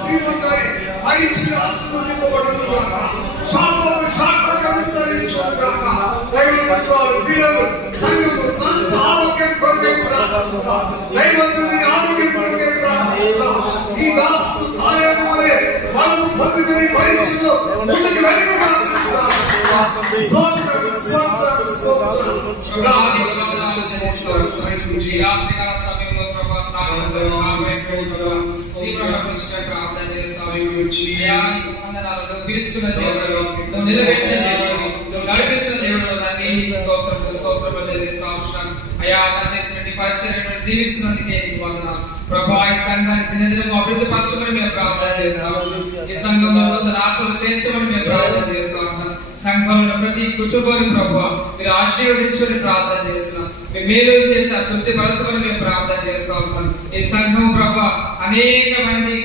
శ్రీమన్ గారి మరించిన ఆశీర్వదింపబడును గాక. శాఖగా విస్తరించును గాక. దైవజనులు పిల్లలు సంఘము సంత ఆరోగ్యం కొరకై ప్రార్థిస్తా. దైవజనుని ఆరోగ్యం కొరకై ప్రార్థిస్తా. ఈ దాసు ఆయము వలె మనము పొందుకొని మరించిలో ముందుకు వెళ్ళుగా ప్రార్థిస్తా. స్తోత్రం స్తోత్రం స్తోత్రం. అయ్యా చేసినటువంటి పరిచయం దీవిస్తున్నందుకే ప్రభా ఈ సంఘాన్ని దినదినం అభివృద్ధి పరచమని మేము ప్రార్థన చేస్తాము. ఈ సంఘంలో నూతన ఆత్మలు చేర్చమని మేము ప్రార్థన చేస్తా ఉన్నాం. సంఘంలో ప్రతి కుటుంబాన్ని ప్రభా మీరు ఆశీర్వదించమని ప్రార్థన చేస్తున్నాం. మీ మేలు చేత తృప్తి పరచమని మేము ప్రార్థన చేస్తా ఉన్నాం. ఈ సంఘం ప్రభా అనేక మంది